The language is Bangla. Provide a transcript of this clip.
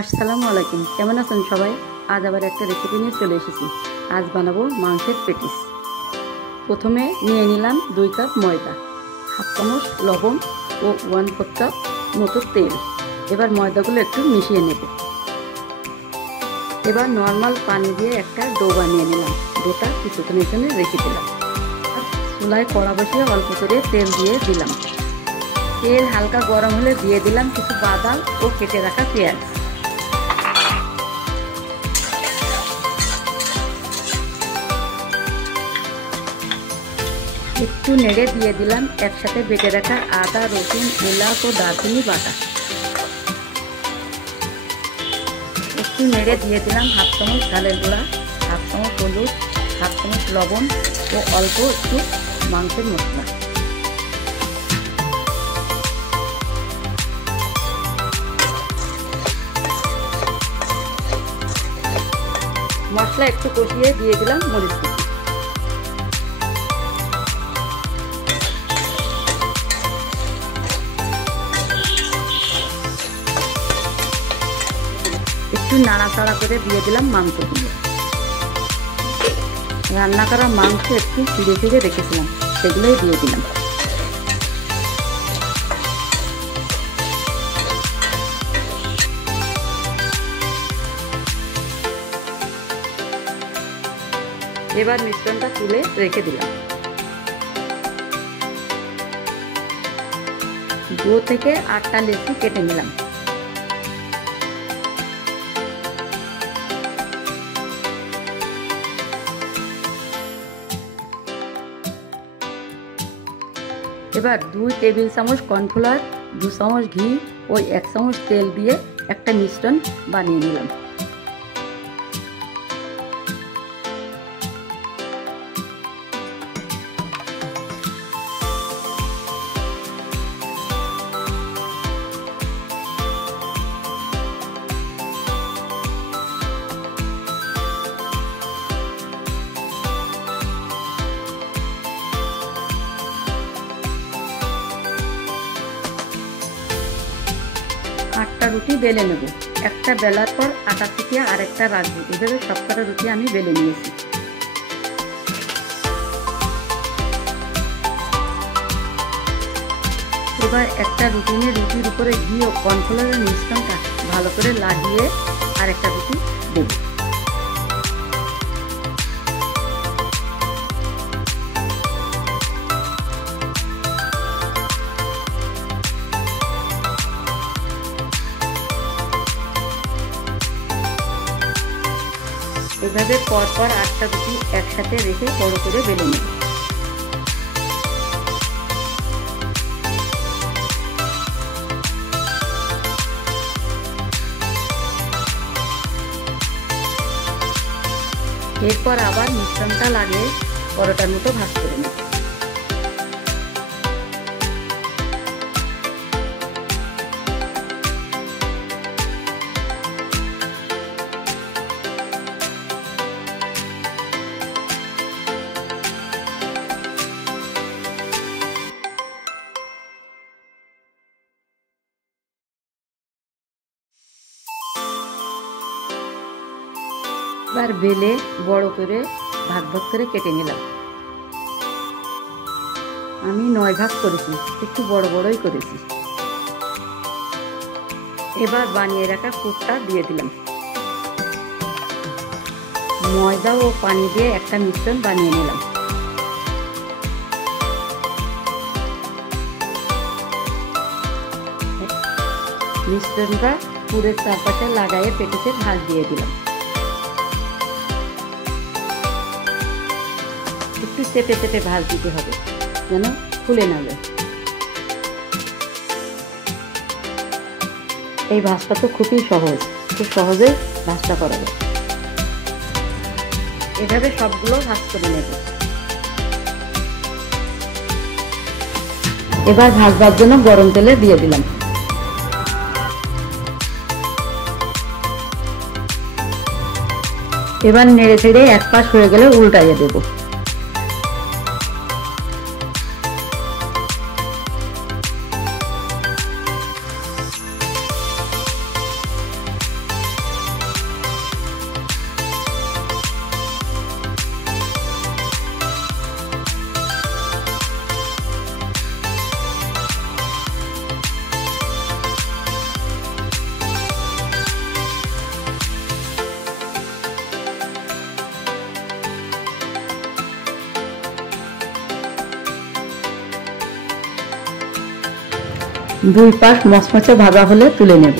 আসসালামু আলাইকুম, কেমন আছেন সবাই? আজ আবার একটা রেসিপি নিয়ে চলে এসেছি। আজ বানাবো মাংসের পেটিস। প্রথমে নিয়ে নিলাম 2 কাপ ময়দা, হাফ চামচ লবণ ও 1/4 কাপ মতো তেল। এবার ময়দাগুলো একটু মিশিয়ে নেব। এবার নর্মাল পানি দিয়ে একটা ডো বানিয়ে নিলাম। ডোটা কিছুক্ষণের জন্য রেখে দিলাম। চুলায় কড়া বসিয়ে অল্প করে তেল দিয়ে দিলাম। তেল হালকা গরম হলে দিয়ে দিলাম কিছু বাদাম ও কেটে রাখা পেঁয়াজ। একটু নেড়ে দিয়ে দিলাম একসাথে বেটে রাখা আদা, রসুন, এলাচ ও দারচিনি বাটা। একটু নেড়ে দিয়ে দিলাম হাফ চামচ ঝালের গুঁড়া, হাফ চামচ হলুদ, হাফ চামচ লবণ ও অল্প একটু মাংসের মশলা। মশলা একটু কষিয়ে দিয়ে দিলাম মরিচ কুচি। একটু নাড়াচাড়া করে দিয়ে দিলাম মাংসগুলো। রান্না করা মাংস একটু ফিরে ফিরে রেখেছিলাম, সেগুলোই দিয়ে দিলাম। এবার মিশ্রণটা তুলে রেখে দিলাম। 2 থেকে 8টা লেচি কেটে নিলাম। এবার 2 টেবিল চামচ কর্নফ্লাওয়ার, 2 চামচ ঘি ও 1 চামচ তেল দিয়ে একটা মিশ্রণ বানিয়ে নিলাম। আটটা রুটি বেলে নেব। একটা বেলার পর আটা চিপিয়ে আরেকটা রাখবো। এভাবে সবকটা রুটি আমি বেলে নিয়েছি। এবার একটা রুটি নিয়ে রুটির উপরে ঘি ও কর্নফ্লাওয়ারের মিশ্রণটা ভালো করে লাগিয়ে আরেকটা রুটি দেব। এভাবে পরপর 8টা রুটি একসাথে রেখে বড় করে বেলে নেব। এরপর আবার মিশ্রণটা লাগিয়ে পরোটার মতো ভাজ করে নেব। এবার বেলে বড় করে ভাগ ভাগ করে কেটে নিলাম। আমি 9 ভাগ করেছি, একটু বড় বড়ই করেছি। এবার বানিয়ে রাখা পুরটা দিয়ে দিলাম। ময়দা ও পানি দিয়ে একটা মিশ্রণ বানিয়ে নিলাম। মিশ্রণটা পুরের চারপাশে লাগাইয়ে পেটিসের ভাঁজ দিয়ে দিলাম। একটু চেপে চেপে ভাঁজ দিতে হবে যেন খুলে না যায়। এই ভাঁজটা তো খুবই সহজ, খুব সহজে ভাঁজটা করা যায়। এভাবে সবগুলো ভাঁজ করে নেব। এবার ভাজবার জন্য গরম তেলে দিয়ে দিলাম। এবার নেড়ে চেড়ে এক পাশ হয়ে গেলে উল্টাইয়ে দেব। দুই পাশ মচমচে ভাজা হলে তুলে নেব।